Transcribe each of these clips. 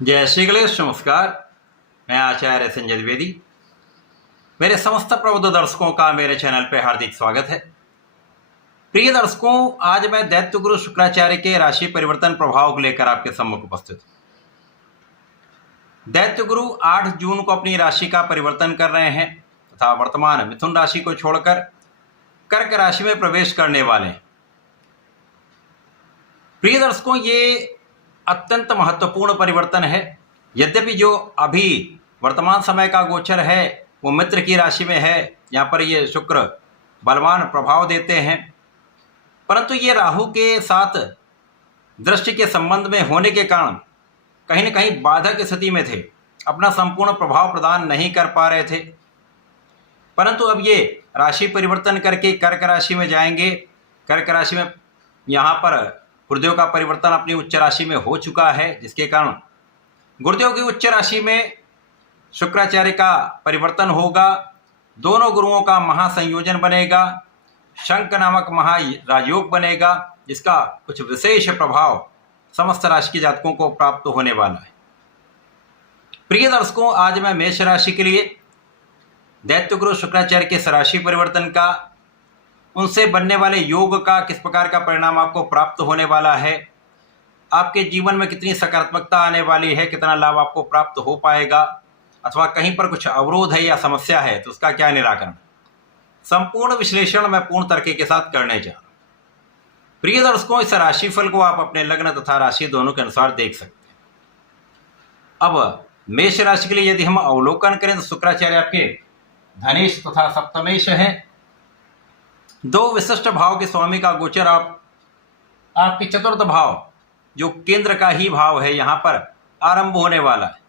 जय श्री गणेश। नमस्कार। मैं आचार्य संजय द्विवेदी। मेरे समस्त प्रबुद्ध दर्शकों का मेरे चैनल पर हार्दिक स्वागत है। प्रिय दर्शकों, आज मैं दैत्य गुरु शुक्राचार्य के राशि परिवर्तन प्रभाव को लेकर आपके सम्मुख उपस्थित हूं। दैत्य गुरु 8 जून को अपनी राशि का परिवर्तन कर रहे हैं तथा वर्तमान मिथुन राशि को छोड़कर कर्क राशि में प्रवेश करने वाले हैं। प्रिय दर्शकों, ये अत्यंत महत्वपूर्ण परिवर्तन है। यद्यपि जो अभी वर्तमान समय का गोचर है वो मित्र की राशि में है, यहाँ पर ये शुक्र बलवान प्रभाव देते हैं, परंतु ये राहु के साथ दृष्टि के संबंध में होने के कारण कहीं न कहीं बाधक स्थिति में थे, अपना संपूर्ण प्रभाव प्रदान नहीं कर पा रहे थे। परंतु अब ये राशि परिवर्तन करके कर्क राशि में जाएंगे। कर्क राशि में यहाँ पर गुरुदेव का परिवर्तन अपनी उच्च राशि में हो चुका है, जिसके कारण गुरुदेव की उच्च राशि में शुक्राचार्य का परिवर्तन होगा। दोनों गुरुओं का महासंयोजन बनेगा, शंख नामक महाराजयोग बनेगा, जिसका कुछ विशेष प्रभाव समस्त राशि के जातकों को प्राप्त होने वाला है। प्रिय दर्शकों, आज मैं मेष राशि के लिए दैत्य गुरु शुक्राचार्य के राशि परिवर्तन का, उनसे बनने वाले योग का किस प्रकार का परिणाम आपको प्राप्त होने वाला है, आपके जीवन में कितनी सकारात्मकता आने वाली है, कितना लाभ आपको प्राप्त हो पाएगा, अथवा कहीं पर कुछ अवरोध है या समस्या है तो उसका क्या निराकरण, संपूर्ण विश्लेषण मैं पूर्ण तरीके के साथ करने जा रहा हूं। प्रिय दर्शकों, इस राशिफल को आप अपने लग्न तथा राशि दोनों के अनुसार देख सकते हैं। अब मेष राशि के लिए यदि हम अवलोकन करें तो शुक्राचार्य आपके धनेश तथा सप्तमेश हैं। दो विशिष्ट भाव के स्वामी का गोचर आपके चतुर्थ भाव, जो केंद्र का ही भाव है, यहाँ पर आरंभ होने वाला है।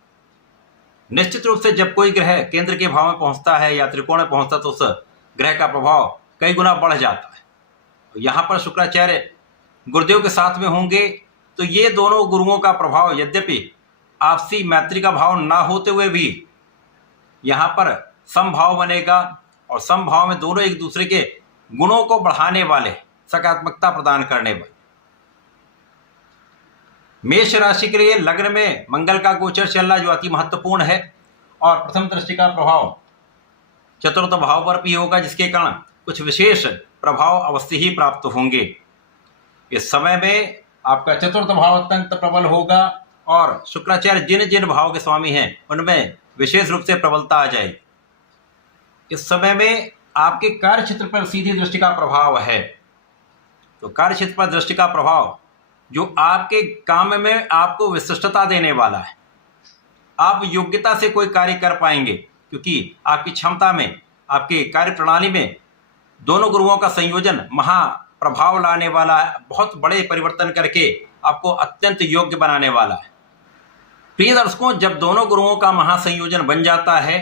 निश्चित रूप से जब कोई ग्रह केंद्र के भाव में पहुंचता है या त्रिकोण में पहुंचता है तो उस ग्रह का प्रभाव कई गुना बढ़ जाता है। तो यहाँ पर शुक्राचार्य गुरुदेव के साथ में होंगे तो ये दोनों गुरुओं का प्रभाव, यद्यपि आपसी मैत्री का भाव ना होते हुए भी यहाँ पर समभाव बनेगा, और समभाव में दोनों एक दूसरे के गुणों को बढ़ाने वाले, सकारात्मकता प्रदान करने वाले। मेष राशि के लिए लग्न में मंगल का गोचर चल रहा, जो अति महत्वपूर्ण है, और प्रथम दृष्टि का प्रभाव चतुर्थ भाव पर भी होगा, जिसके कारण कुछ विशेष प्रभाव अवश्य ही प्राप्त होंगे। इस समय में आपका चतुर्थ भाव अत्यंत प्रबल होगा, और शुक्राचार्य जिन जिन भाव के स्वामी हैं उनमें विशेष रूप से प्रबलता आ जाएगी। इस समय में आपके कार्य क्षेत्र पर सीधी दृष्टि का प्रभाव है। तो कार्य क्षेत्र पर दृष्टि का प्रभाव जो आपके काम में आपको विशिष्टता देने वाला है। आप योग्यता से कोई कार्य कर पाएंगे, क्योंकि आपकी क्षमता में, आपके कार्य प्रणाली में दोनों गुरुओं का संयोजन महाप्रभाव लाने वाला है, बहुत बड़े परिवर्तन करके आपको अत्यंत योग्य बनाने वाला है। प्रिय दर्शकों, जब दोनों गुरुओं का महासंयोजन बन जाता है,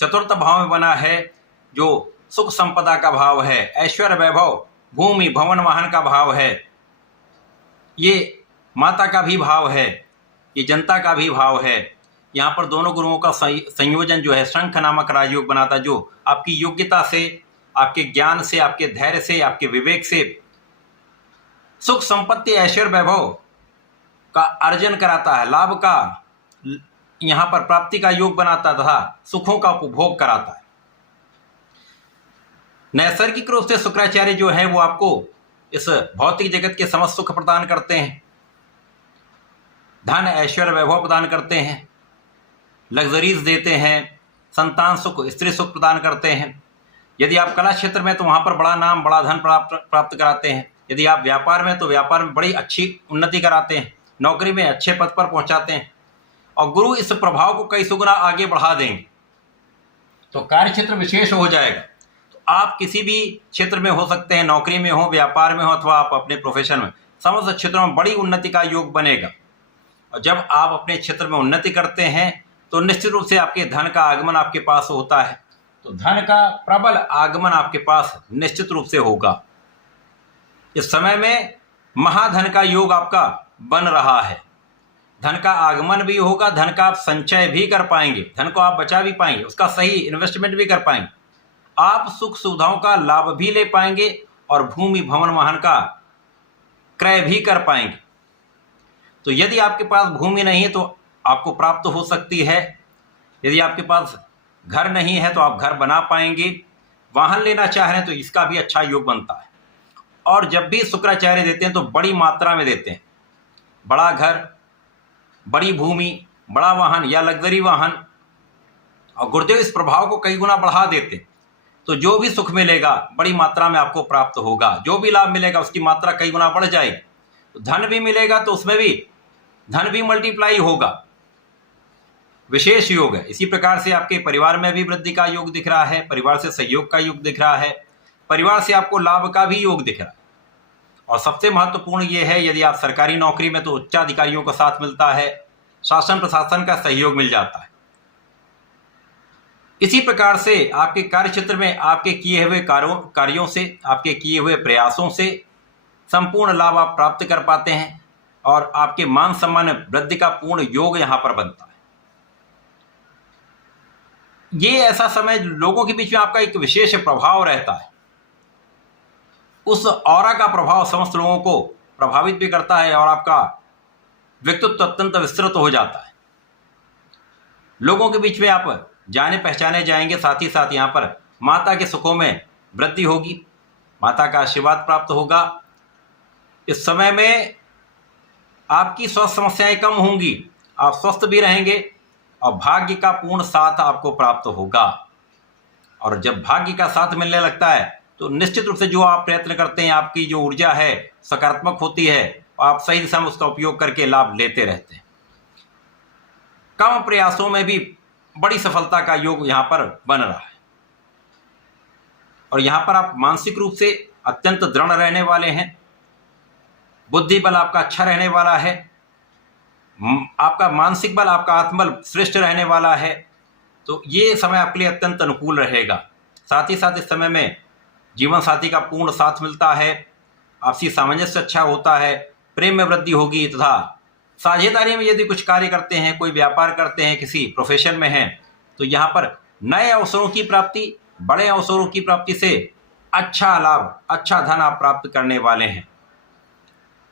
चतुर्थ भाव में बना है, जो सुख संपदा का भाव है, ऐश्वर्य वैभव, भूमि भवन वाहन का भाव है, ये माता का भी भाव है, ये जनता का भी भाव है। यहाँ पर दोनों गुरुओं का संयोजन जो है शंख नामक राजयोग बनाता, जो आपकी योग्यता से, आपके ज्ञान से, आपके धैर्य से, आपके विवेक से सुख संपत्ति ऐश्वर्य वैभव का अर्जन कराता है, लाभ का यहाँ पर प्राप्ति का योग बनाता तथा सुखों का उपभोग कराता है। नैसर्गिक रूप से शुक्राचार्य जो है वो आपको इस भौतिक जगत के समस्त सुख प्रदान करते हैं, धन ऐश्वर्य वैभव प्रदान करते हैं, लग्जरीज देते हैं, संतान सुख, स्त्री सुख प्रदान करते हैं। यदि आप कला क्षेत्र में तो वहाँ पर बड़ा नाम, बड़ा धन प्राप्त कराते हैं। यदि आप व्यापार में तो व्यापार में बड़ी अच्छी उन्नति कराते हैं, नौकरी में अच्छे पद पर पहुँचाते हैं, और गुरु इस प्रभाव को कई सुगुना आगे बढ़ा देंगे। तो कार्य क्षेत्र विशेष हो जाएगा। आप किसी भी क्षेत्र में हो सकते हैं, नौकरी में हो, व्यापार में हो, अथवा आप अपने प्रोफेशन में, समस्त क्षेत्रों में बड़ी उन्नति का योग बनेगा। और जब आप अपने क्षेत्र में उन्नति करते हैं तो निश्चित रूप से आपके धन का आगमन आपके पास होता है। तो धन का प्रबल आगमन आपके पास निश्चित रूप से होगा। इस समय में महाधन का योग आपका बन रहा है। धन का आगमन भी होगा, धन का आप संचय भी कर पाएंगे, धन को आप बचा भी पाएंगे, उसका सही इन्वेस्टमेंट भी कर पाएंगे, आप सुख सुविधाओं का लाभ भी ले पाएंगे, और भूमि भवन वाहन का क्रय भी कर पाएंगे। तो यदि आपके पास भूमि नहीं है तो आपको प्राप्त हो सकती है। यदि आपके पास घर नहीं है तो आप घर बना पाएंगे। वाहन लेना चाह रहे हैं तो इसका भी अच्छा योग बनता है। और जब भी शुक्राचार्य देते हैं तो बड़ी मात्रा में देते हैं। बड़ा घर, बड़ी भूमि, बड़ा वाहन या लग्जरी वाहन, और गुरुदेव इस प्रभाव को कई गुना बढ़ा देते हैं। तो जो भी सुख मिलेगा बड़ी मात्रा में आपको प्राप्त होगा, जो भी लाभ मिलेगा उसकी मात्रा कई गुना बढ़ जाएगी। तो धन भी मिलेगा तो उसमें भी धन भी मल्टीप्लाई होगा, विशेष योग है। इसी प्रकार से आपके परिवार में भी वृद्धि का योग दिख रहा है, परिवार से सहयोग का योग दिख रहा है, परिवार से आपको लाभ का भी योग दिख रहा है। और सबसे महत्वपूर्ण ये है, यदि आप सरकारी नौकरी में तो उच्चाधिकारियों का साथ मिलता है, शासन प्रशासन का सहयोग मिल जाता है। इसी प्रकार से आपके कार्य क्षेत्र में आपके किए हुए कार्यों से, आपके किए हुए प्रयासों से संपूर्ण लाभ आप प्राप्त कर पाते हैं और आपके मान सम्मान वृद्धि का पूर्ण योग यहां पर बनता है। ये ऐसा समय लोगों के बीच में आपका एक विशेष प्रभाव रहता है। उस ऑरा का प्रभाव समस्त लोगों को प्रभावित भी करता है और आपका व्यक्तित्व अत्यंत विस्तृत हो जाता है। लोगों के बीच में आप जाने पहचाने जाएंगे। साथ ही साथ यहाँ पर माता के सुखों में वृद्धि होगी, माता का आशीर्वाद प्राप्त होगा। इस समय में आपकी स्वास्थ्य समस्याएं कम होंगी, आप स्वस्थ भी रहेंगे और भाग्य का पूर्ण साथ आपको प्राप्त होगा। और जब भाग्य का साथ मिलने लगता है तो निश्चित रूप से जो आप प्रयत्न करते हैं, आपकी जो ऊर्जा है सकारात्मक होती है, आप सही दिशा में उसका उपयोग करके लाभ लेते रहते हैं। कम प्रयासों में भी बड़ी सफलता का योग यहाँ पर बन रहा है और यहाँ पर आप मानसिक रूप से अत्यंत दृढ़ रहने वाले हैं। बुद्धि बल आपका अच्छा रहने वाला है, आपका मानसिक बल, आपका आत्मबल श्रेष्ठ रहने वाला है। तो ये समय आपके लिए अत्यंत अनुकूल रहेगा। साथ ही साथ इस समय में जीवन साथी का पूर्ण साथ मिलता है, आपसी सामंजस्य अच्छा होता है, प्रेम में वृद्धि होगी तथा साझेदारी में यदि कुछ कार्य करते हैं, कोई व्यापार करते हैं, किसी प्रोफेशन में हैं, तो यहाँ पर नए अवसरों की प्राप्ति, बड़े अवसरों की प्राप्ति से अच्छा लाभ, अच्छा धन आप प्राप्त करने वाले हैं।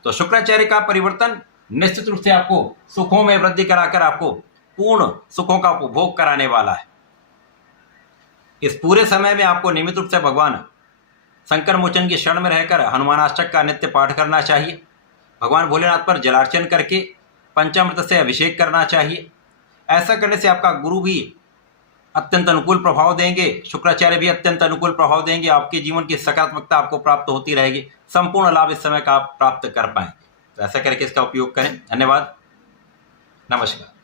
तो शुक्राचार्य का परिवर्तन निश्चित रूप से आपको सुखों में वृद्धि कराकर आपको पूर्ण सुखों का उपभोग कराने वाला है। इस पूरे समय में आपको नियमित रूप से भगवान शंकर मोचन की शरण में रहकर हनुमानाष्टक का नित्य पाठ करना चाहिए। भगवान भोलेनाथ पर जलार्चन करके पंचामृत से अभिषेक करना चाहिए। ऐसा करने से आपका गुरु भी अत्यंत अनुकूल प्रभाव देंगे, शुक्राचार्य भी अत्यंत अनुकूल प्रभाव देंगे। आपके जीवन की सकारात्मकता आपको प्राप्त होती रहेगी, संपूर्ण लाभ इस समय का आप प्राप्त कर पाएंगे। तो ऐसा करके इसका उपयोग करें। धन्यवाद, नमस्कार।